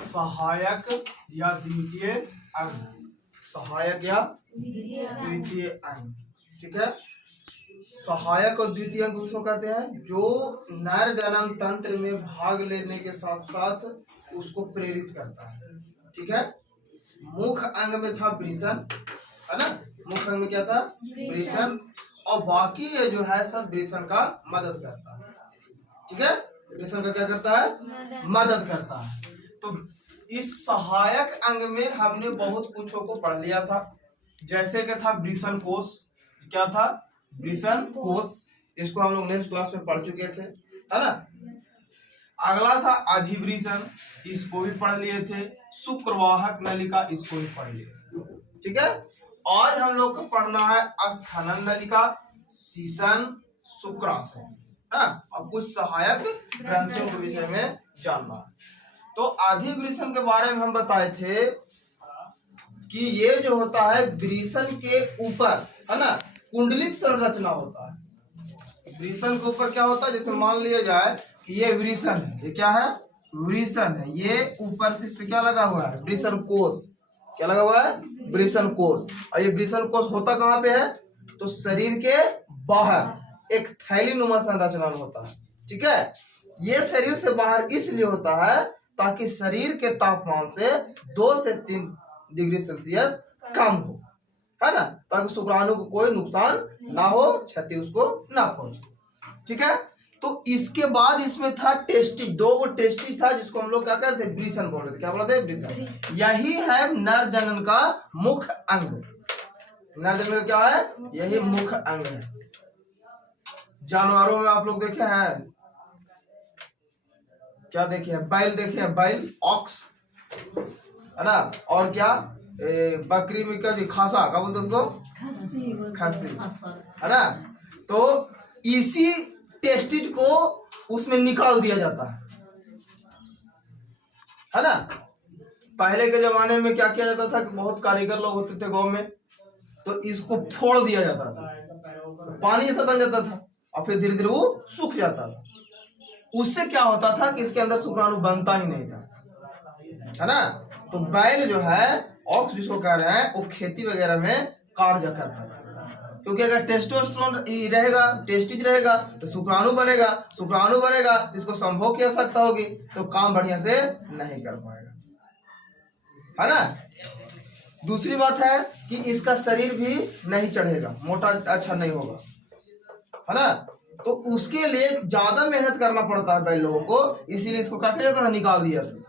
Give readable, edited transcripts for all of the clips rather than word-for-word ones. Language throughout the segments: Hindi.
सहायक या द्वितीय अंग, सहायक या द्वितीय अंग। ठीक है, सहायक और द्वितीय अंग उसको कहते हैं जो नर जनन तंत्र में भाग लेने के साथ साथ उसको प्रेरित करता है। ठीक है, मुख्य अंग में था वृषण, है ना, मुख्य अंग में क्या था, वृषण, और बाकी ये जो है सब वृषण का मदद करता है। ठीक है, वृषण का क्या करता है, मदद करता है। तो इस सहायक अंग में हमने बहुत कुछ को पढ़ लिया था, जैसे कि था वृषण कोष। क्या था, वृषण कोष, इसको हम लोग नेक्स्ट क्लास में पढ़ चुके थे, है ना। अगला था अधिवृषण, इसको भी पढ़ लिए थे। शुक्रवाहक नलिका, इसको भी पढ़ लिए थे। ठीक है, आज हम लोग को पढ़ना है स्खलन नलिका, सीसन, शुक्राशय, और कुछ सहायक ग्रंथियों के विषय में जानना है। तो अधिवृषण के बारे में हम बताए थे कि ये जो होता है वृषण के ऊपर, है ना, कुंडलित संरचना होता है। वृषण के ऊपर क्या होता है, जैसे मान लिया जाए कि ये वृषण है, ये क्या है, वृषण है, ये ऊपर से इस पे क्या लगा हुआ है, वृषण कोष। क्या लगा हुआ है, वृषण कोष। और ये वृषण कोष होता कहाँ पे है, तो शरीर के बाहर एक थैली नुमा संरचना में होता है। ठीक है, ये शरीर से बाहर इसलिए होता है ताकि शरीर के तापमान से 2 से 3 डिग्री सेल्सियस कम हो, है ना, ताकि शुक्राणु को कोई नुकसान ना हो, क्षति उसको ना पहुंचे। ठीक है, तो इसके बाद इसमें था टेस्टिज, 2 गो टेस्टिज था जिसको हम लोग क्या कहते हैं, वृषण बोल रहे थे। क्या बोलते हैं, वृषण। यही है नर जनन का मुख्य अंग। नर जनन का क्या है, यही मुख्य अंग है। जानवरों में आप लोग देखे हैं, क्या देखे हैं, बैल देखे हैं, बैल, ऑक्स, है ना, और क्या बकरी में क्या, खासा, क्या बोलते उसको, खस्सी, है ना। तो इसी टेस्टिज को उसमें निकाल दिया जाता है ना। पहले के जमाने में क्या किया जाता था कि बहुत कारीगर लोग होते थे गांव में, तो इसको फोड़ दिया जाता था, पानी ऐसा बन जाता था, और फिर धीरे धीरे वो सूख जाता था। उससे क्या होता था कि इसके अंदर शुक्राणु बनता ही नहीं था, है ना। तो बैल जो है, ऑक्स जिसको कह रहे हैं, वो खेती वगैरह में कार्य करता था, क्योंकि अगर टेस्टोस्टेरोन रहेगा, टेस्टिज रहेगा, तो शुक्राणु बनेगा, शुक्राणु बनेगा तो इसको संभोग की आवश्यकता होगी, तो काम बढ़िया से नहीं कर पाएगा, है ना। दूसरी बात है कि इसका शरीर भी नहीं चढ़ेगा, मोटा अच्छा नहीं होगा, है ना। तो उसके लिए ज्यादा मेहनत करना पड़ता है बैल लोगों को, इसीलिए इसको क्या किया जाता था, निकाल दिया जाता था।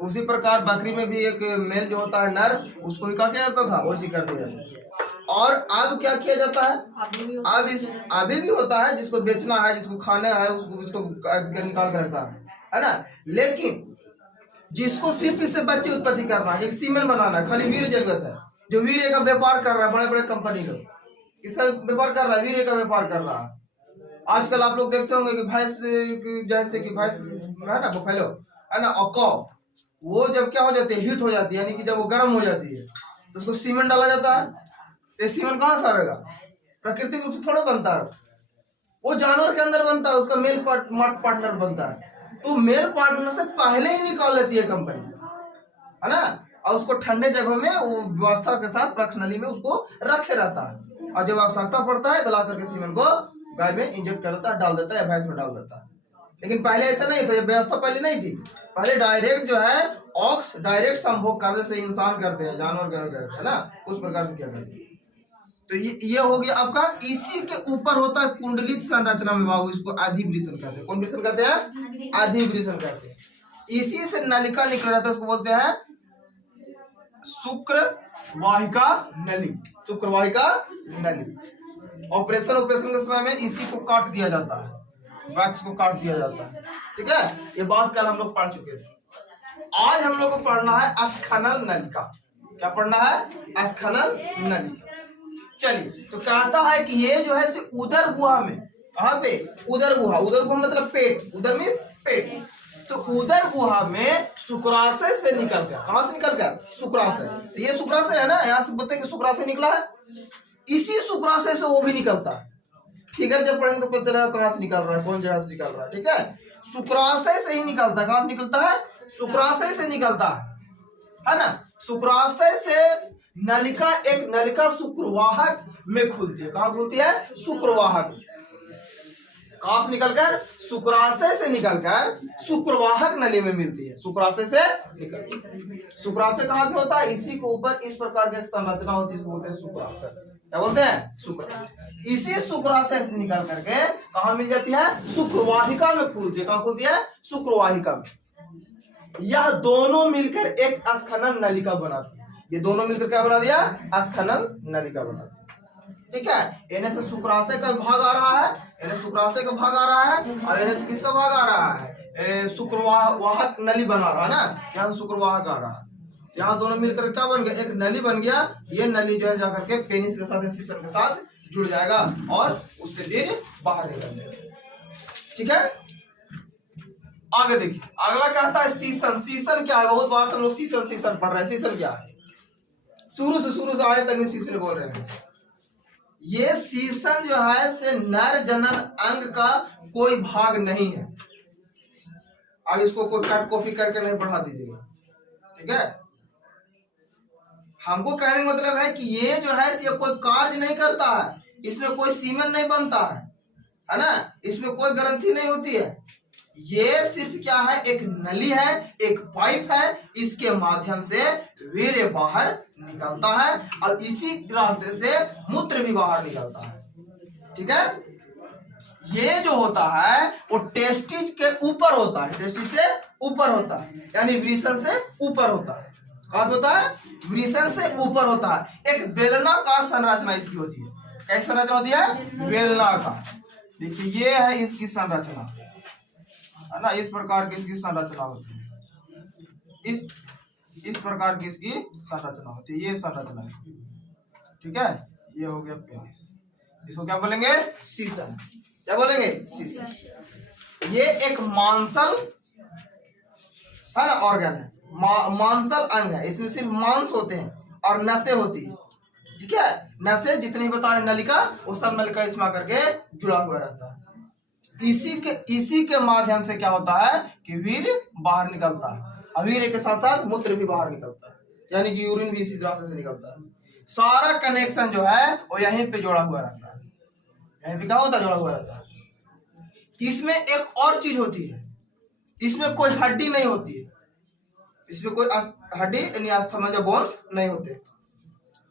उसी प्रकार बकरी में भी एक मेल जो होता है नर, उसको भी क्या किया जाता था, वैसे कर दिया जाता। और अब क्या किया जाता है, अब इस अभी भी होता है, जिसको बेचना है, जिसको खाना है, उसको निकाल कर रखता है ना। लेकिन जिसको सिर्फ इससे बच्चे उत्पत्ति करना है, सीमेंट बनाना है, खाली वीर्य जरूरत है, जो वीर्य का व्यापार कर रहा है, बड़े बड़े कंपनी लोग किसका व्यापार कर रहा है, वीर्य का व्यापार कर रहा है। आजकल आप लोग देखते होंगे कि भैंस, जैसे कि भैंस है ना, बफेलो, है ना, और कौ, वो जब क्या हो जाती है, हीट हो जाती है, यानी कि जब वो गर्म हो जाती है, तो उसको सीमेंट डाला जाता है। तो सीमेंट कहाँ से आएगा, प्राकृतिक रूप से थोड़ा बनता है, वो जानवर के अंदर बनता है, उसका मेल पार्टनर बनता है। तो मेल पार्टनर से पहले ही निकाल लेती है कंपनी, है ना, और उसको ठंडे जगहों में वो व्यवस्था के साथ प्रखनली में उसको रखे रहता है, और जब आवश्यकता पड़ता है तो ला करके सीमेंट को गाय में इंजेक्ट कर देता है, डाल देता है, भैंस में डाल देता है। लेकिन पहले ऐसा नहीं था, ये व्यवस्था पहले नहीं थी। पहले डायरेक्ट जो है ऑक्स डायरेक्ट संभोग करने से इंसान करते हैं, जानवर करते हैं, है ना, उस प्रकार से क्या करते हैं। तो ये हो गया आपका। इसी के ऊपर होता है कुंडलित संरचना में बाबू, इसको अधिवृषण कहते हैं। कौन वृषण कहते हैं, अधिवृषण कहते हैं। इसी से नलिका निकल रहता है, उसको बोलते हैं शुक्रवाहिका नली, शुक्रवाहिका नली। ऑपरेशन के समय में इसी को काट दिया जाता है, वैक्स को काट दिया जाता है। ठीक है, ये बात कल हम लोग पढ़ चुके थे। आज हम लोग को पढ़ना है स्खलन नलिका। क्या पढ़ना है, स्खलन नलिका। चलिए, तो कहता है कि ये जो है उदर गुहा में, कहाँ पे, उदर गुहा, उदर गुहा मतलब पेट, उदर मीन्स पेट। तो उदर गुहा में शुक्राशय से निकलकर, कहाँ से निकलकर, शुक्राशय, ये शुक्राशय है ना, यहाँ से बोलते हैं कि शुक्राशय निकला है, इसी शुक्राशय से वो भी निकलता है। फिगर जब पढ़ेंगे तो पता चलेगा कहाँ से निकल रहा है, कौन जगह से निकल रहा है। ठीक है, शुक्राशय से ही निकलता है। कहाँ से निकलता है, शुक्राशय से निकलता है ना। शुक्राशय से नलिका, एक नलिका शुक्रवाहक में खुलती है। कहां खुलती है? शुक्रवाहक। कहां से निकलकर? शुक्राशय से निकलकर शुक्रवाहक नली में मिलती है। शुक्राशय से निकल, शुक्राशय कहां पे होता है? इसी के ऊपर इस प्रकार की संरचना होती है, इसको बोलते हैं शुक्राशय। क्या बोलते हैं? शुक्राशय। इसी शुक्राशय से निकल करके कहां मिल जाती है? शुक्रवाहिका में खुलती है। कहां खुलती है? शुक्रवाहिका में। यह दोनों मिलकर एक स्खलन नलिका बनाती है। ये दोनों मिलकर क्या बना दिया? स्खलन नलिका बना दिया। ठीक है, इन्हें से शुक्राशय का भाग आ रहा है, इन्हें शुक्राशय का भाग आ रहा है, और इन्हें से किसका भाग आ रहा है? शुक्रवाहक नली बना रहा है ना, यहाँ से शुक्रवाहक आ रहा है। यहाँ दोनों मिलकर क्या बन गया? एक नली बन गया। ये नली जो है जाकर के पेनिस के साथ, इंसिशन के साथ जुड़ जाएगा और उससे फिर बाहर निकल जाएगा। ठीक है, आगे देखिए, अगला कहता है सीसन। सीसन क्या है? बहुत बार सब लोग सीसन सीसन पढ़ रहे हैं। सीसन क्या है? शुरू से आए तक सीसन बोल रहे हैं। ये सीसन जो है से नर जनन अंग का कोई भाग नहीं है। अब इसको कोई कट कॉपी करके नहीं पढ़ा दीजिएगा। ठीक है, हमको कहने का मतलब है कि ये जो है ये कोई कार्य नहीं करता है, इसमें कोई सीमेन नहीं बनता है ना, इसमें कोई ग्रंथि नहीं होती है। ये सिर्फ क्या है? एक नली है, एक पाइप है, इसके माध्यम से वीर्य बाहर निकलता है और इसी रास्ते से मूत्र भी बाहर निकलता है। ठीक है, ये जो होता है वो टेस्टिस के ऊपर होता है, टेस्टिस से ऊपर होता है, यानी वृषण से ऊपर होता है। कहां पे होता है? वृषण से ऊपर होता है। एक बेलनाकार संरचना इसकी होती है। कैसी संरचना होती है? बेलनाकार। देखिए ये है इसकी संरचना, है ना, इस प्रकार की इसकी संरचना होती है। इस प्रकार की इसकी संरचना होती है, ये संरचना इसकी। ठीक है, ये हो गया पेनिस। इसको क्या बोलेंगे? सीसन। क्या बोलेंगे? सीसन। ये एक मांसल है ना, ऑर्गन है, मांसल अंग है। इसमें सिर्फ मांस होते हैं और नसें होती है। ठीक है, नसें जितनी बता रहे नलिका, वो सब नलिका इसमें आकर के जुड़ा हुआ रहता है। इसी के माध्यम से क्या होता है कि वीर्य बाहर निकलता है, और वीर्य के साथ साथ मूत्र भी बाहर निकलता है, यानी कि यूरिन भी इसी रास्ते से निकलता है। सारा कनेक्शन जो है वो यहीं पे जोड़ा हुआ रहता है। यहीं पे क्या होता है? जोड़ा हुआ रहता है। इसमें एक और चीज होती है, इसमें कोई हड्डी नहीं होती है, इसमें कोई हड्डी यानी अस्थमा बोन्स नहीं होते।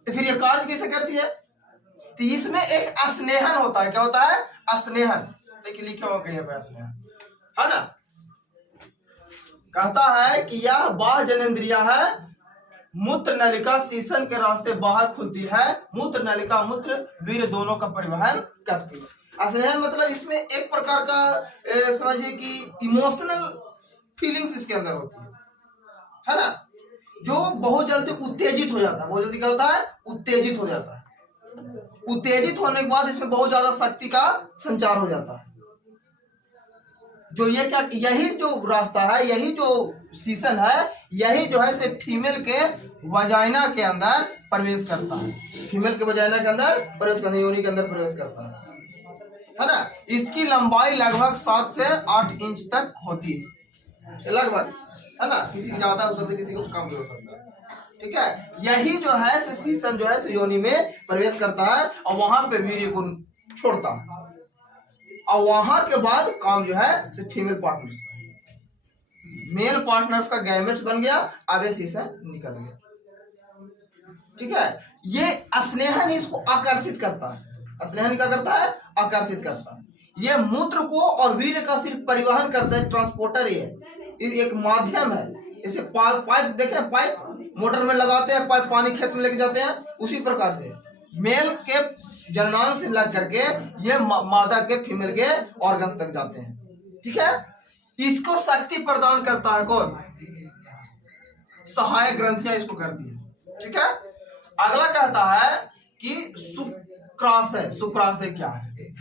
तो फिर ये कार्य कैसे करती है? तो इसमें एक स्नेहन होता है। क्या होता है? स्नेहन। देखिए लिखे हो गए स्नेहन, है ना। कहता है कि यह बाह्य जनेंद्रिया है। मूत्र नलिका सीसन के रास्ते बाहर खुलती है। मूत्र नलिका मूत्र वीर्य दोनों का परिवहन करती है। स्नेहन मतलब इसमें एक प्रकार का समझिए कि इमोशनल फीलिंग्स इसके अंदर होती है ना, जो बहुत जल्दी उत्तेजित हो जाता है। बहुत जल्दी क्या होता है? उत्तेजित हो जाता है। उत्तेजित होने के बाद इसमें बहुत ज्यादा शक्ति का संचार हो जाता है। जो ये क्या, यही जो रास्ता है, यही जो सीसन है, यही जो है से फीमेल के वजाइना के अंदर प्रवेश करता है। फीमेल के वजाइना के अंदर प्रवेश करता है, योनि के अंदर प्रवेश करता है ना। इसकी लंबाई लगभग 7 से 8 इंच तक होती है, लगभग, है ना। किसी की ज्यादा हो सकता है, किसी को कम भी हो सकता है। ठीक है, यही जो है से सीसन जो है से योनि में प्रवेश करता है और वहां पे वीर्य को छोड़ता है, और वहां के बाद काम जो है से फीमेल पार्टनर्स का, मेल पार्टनर्स का गैमेट्स बन गया, अब ये सीसन निकल गया। ठीक है, ये स्नेहन इसको आकर्षित करता है। स्नेहन क्या करता है? आकर्षित करता है। ये मूत्र को और वीर्य का सिर्फ परिवहन करता है, ट्रांसपोर्टर ये एक माध्यम है। इसे पाइप देखे, पाइप मोटर में लगाते हैं, पाइप पानी खेत में लेके जाते हैं, उसी प्रकार से मेल के जननांग से लग करके ये मादा के फीमेल के ऑर्गन्स तक जाते हैं। ठीक है, इसको शक्ति प्रदान करता है कौन? सहायक ग्रंथियां इसको करती है। ठीक है, अगला कहता है कि शुक्राशय। शुक्राशय क्या है?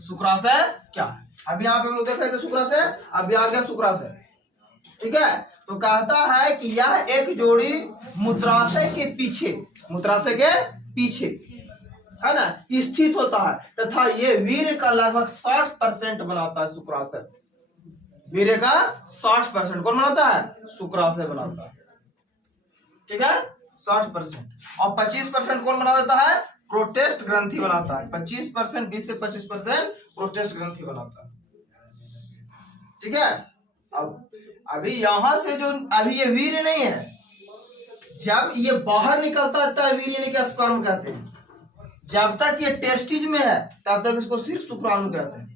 शुक्राशय क्या है? अभी यहाँ पे हम लोग देख रहे थे शुक्राशय, अभी आ गया शुक्राशय। ठीक है, तो कहता है कि यह एक जोड़ी मूत्राशय के पीछे, मूत्राशय के पीछे, है ना, स्थित होता है तथा ये वीर्य का लगभग 60% बनाता है। शुक्राशय वीर्य का 60% कौन बनाता है? शुक्राशय बनाता है। ठीक है, 60%। और 25% कौन बना देता है? प्रोटेस्ट ग्रंथि बनाता है। 25%, 20 से 25% प्रोटेस्ट ग्रंथि बनाता है। ठीक है, अब अभी यहां से जो अभी ये वीर्य नहीं है, जब ये बाहर निकलता है तब वीर्य नहीं, स्पर्म कहते हैं। जब तक ये टेस्टिज में है तब तक इसको सिर्फ शुक्राणु कहते हैं।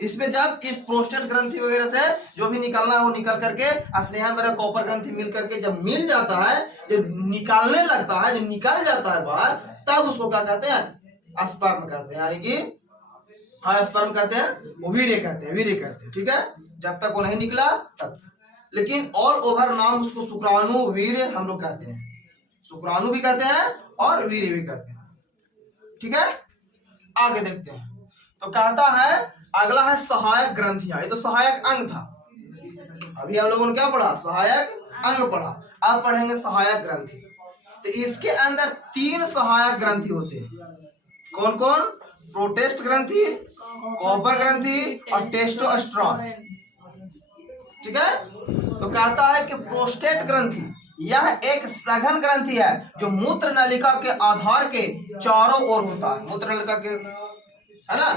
इसमें जब इस प्रोस्टेट ग्रंथि वगैरह से जो भी निकलना है वो निकल करके स्नेहन वगैरह कॉपर ग्रंथि मिल करके जब मिल जाता है, जब निकालने लगता है, जब निकल जाता है बाहर, तब उसको क्या कहते हैं? स्पर्म कहते हैं। यानी कि हाँ, स्पर्म कहते हैं, वो वीर्य कहते हैं, वीर्य कहते हैं। ठीक है, जब तक वो नहीं निकला तब। लेकिन ऑल ओवर नाम उसको शुक्राणु, वीर्य हम लोग कहते हैं। शुक्राणु भी कहते हैं और वीर्य भी कहते हैं। ठीक है, आगे देखते हैं। तो कहता है अगला है सहायक ग्रंथियां। ये तो सहायक अंग था, अभी हम लोगों ने क्या पढ़ा? सहायक अंग पढ़ा। अब पढ़ेंगे सहायक ग्रंथि। तो इसके अंदर 3 सहायक ग्रंथि होते हैं। कौन कौन? प्रोटेस्ट ग्रंथि, कॉपर ग्रंथि और टेस्टोस्टेरोन। ठीक है, तो कहता है कि प्रोस्टेट ग्रंथि यह एक सघन ग्रंथि है जो मूत्र नलिका के आधार के चारों ओर होता है। मूत्र नलिका के, है ना,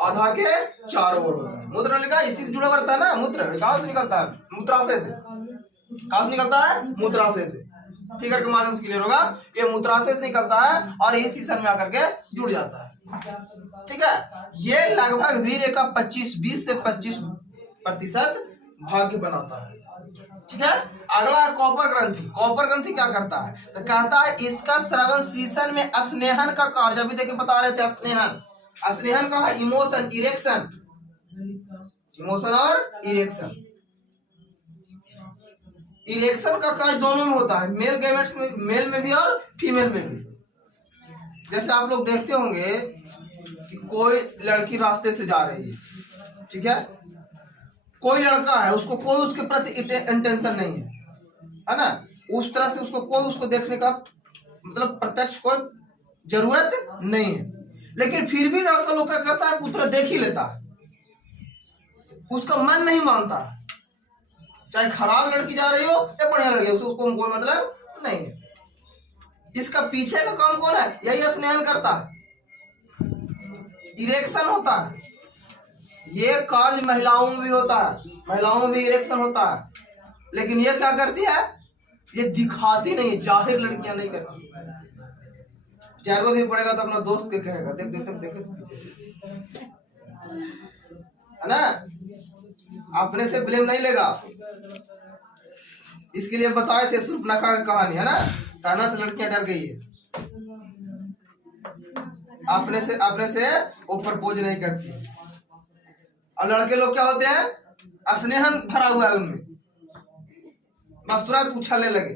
आधार के चारों ओर होता है। मूत्र नलिका इसी से जुड़ा रहता है ना। मूत्र कहां से निकलता है? मूत्राशय से। कहां से निकलता है? मूत्राशय से। फिगर के माध्यम से क्लियर होगा। ये मूत्राशय से निकलता है और यही सीसन में आकर के जुड़ जाता है। ठीक है, ये लगभग वीर्य का 20 से 25% भाग्य बनाता है। ठीक है, अगला है कॉपर ग्रंथि। कॉपर ग्रंथि क्या करता है? तो कहता है इसका स्रवण सीसन में स्नेहन का कार्य, अभी देखिए बता रहे थे स्नेहन। स्नेहन का है इमोशन, इरेक्शन, इमोशन और इरेक्शन। इरेक्शन का कार्य दोनों में होता है, मेल गैमेट्स में, मेल में भी और फीमेल में भी। जैसे आप लोग देखते होंगे कि कोई लड़की रास्ते से जा रही है, ठीक है, कोई लड़का है, उसको कोई उसके प्रति इंटेंशन नहीं है ना, उस तरह से उसको कोई उसको देखने का मतलब प्रत्यक्ष कोई जरूरत नहीं है, लेकिन फिर भी लड़का लोग क्या करता है? उस तरह देख ही लेता है, उसका मन नहीं मानता। चाहे खराब लड़की जा रही हो या बढ़िया लड़की, उसको कोई मतलब नहीं है। इसका पीछे का काम कौन है? यही स्नेहन करता है, इरेक्शन होता है। ये कार्य महिलाओं में भी होता है, महिलाओं में भी इरेक्शन होता है, लेकिन ये क्या करती है? ये दिखाती नहीं, जाहिर लड़कियां नहीं करती। चारों दिन पड़ेगा तो अपना दोस्त के कहेगा, देख देख देख देख, है ना, अपने से ब्लेम नहीं लेगा। इसके लिए बताए थे शूर्पणखा की कहानी, है ना, ताना से लड़कियां डर गई है, अपने से वो प्रपोज नहीं करती। और लड़के लोग क्या होते हैं? स्नेहन भरा हुआ है उनमें, बस तुरंत उछलने लगे।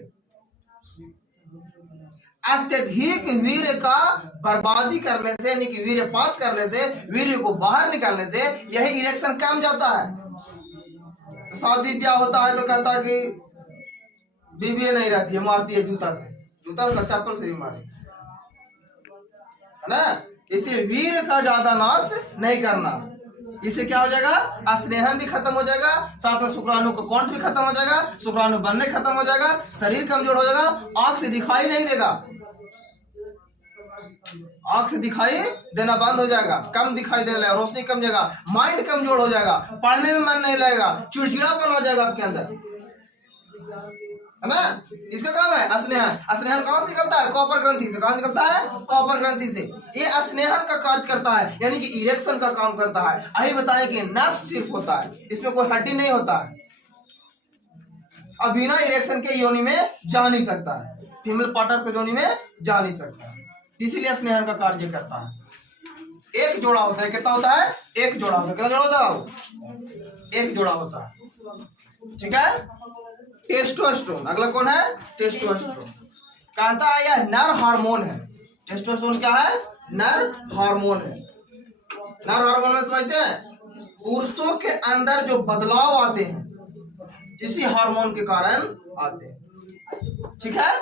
अत्यधिक वीर्य का बर्बादी करने से, यानी कि वीर्यपात करने से, वीर्य को बाहर निकालने से यही इरेक्शन कम जाता है। तो शादी ब्याह होता है तो कहता है कि बीवी नहीं रहती है, मारती है जूता से, चप्पल से भी मारे, है ना। इसलिए वीर्य का ज्यादा नाश नहीं करना। इससे क्या हो जाएगा? स्नेहन भी खत्म हो जाएगा, साथ में शुक्राणु का काउंट भी खत्म हो जाएगा, शुक्राणु बनने खत्म हो जाएगा, शरीर कमजोर हो जाएगा, आंख से दिखाई नहीं देगा, आंख से दिखाई देना बंद हो जाएगा, कम दिखाई देने लगेगा, रोशनी कम जाएगा, माइंड कमजोर हो जाएगा, पढ़ने में मन नहीं लगेगा, चिड़चिड़ापन आ जाएगा आपके अंदर, है ना। इसका काम है स्नेहन। स्नेहन कहां से निकलता है? कॉपर ग्रंथि से। कहां निकलता है? कॉपर ग्रंथि से। ये स्नेहन का कार्य करता है, यानी कि इरेक्शन का काम करता है। अभी बताया कि नस सिर्फ होता है, इसमें कोई हड्डी नहीं होता है, और बिना इरेक्शन के योनि में जा नहीं सकता है, फीमेल पार्टनर को योनि में जा नहीं सकता, इसीलिए स्नेहन का कार्य करता है। एक जोड़ा होता है, कितना होता है? एक जोड़ा होता है। कितना जोड़ा होता है? एक जोड़ा होता है। ठीक है, टेस्टोस्टेरोन। अगला कौन है? टेस्टोस्टेरोन। कहता है यह नर हार्मोन है। टेस्टोस्टेरोन क्या है? नर हार्मोन है। नर हार्मोन में समझते हैं, पुरुषों के अंदर जो बदलाव आते हैं इसी हार्मोन के कारण आते हैं। ठीक है,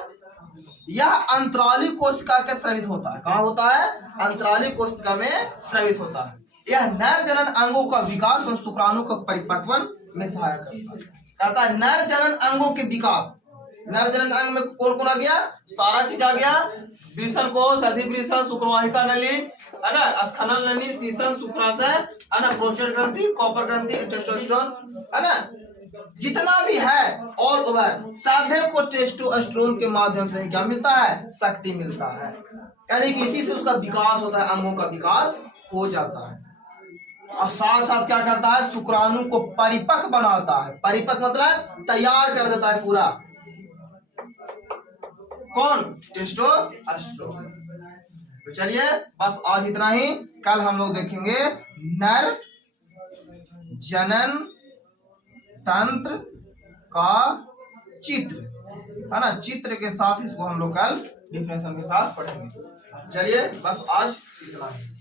यह अंतराली कोशिका के स्रावित होता है। कहाँ होता है? अंतराली कोशिका में स्रावित होता है। यह नर जनन अंगों का विकास और शुक्राणु का परिपक्वन में सहायक करता है। कहता है नर जनन अंगों के विकास। नर जनन अंग में कौन कौन आ गया? सारा चीज आ गया। वृषण कोश, अधिवृषण, शुक्रवाहिका नली, है ना, स्खलन नली, सीसन, शुक्राशय, है ना, प्रोस्टेट ग्रंथि, कॉपर ग्रंथि, टेस्टोस्टेरोन, है ना, जितना भी है ऑल ओवर सभी को टेस्टोस्टेरोन के माध्यम से क्या मिलता है? शक्ति मिलता है। यानी कि इसी से उसका विकास होता है, अंगों का विकास हो जाता है। और साथ साथ क्या करता है? शुक्राणु को परिपक्व बनाता है। परिपक्व मतलब तैयार कर देता है पूरा। कौन? टेस्टोस्टेरोन। तो चलिए बस आज इतना ही। कल हम लोग देखेंगे नर जनन तंत्र का चित्र, है ना, चित्र के साथ इसको हम लोग कल डिफिनेशन के साथ पढ़ेंगे। चलिए बस आज इतना ही।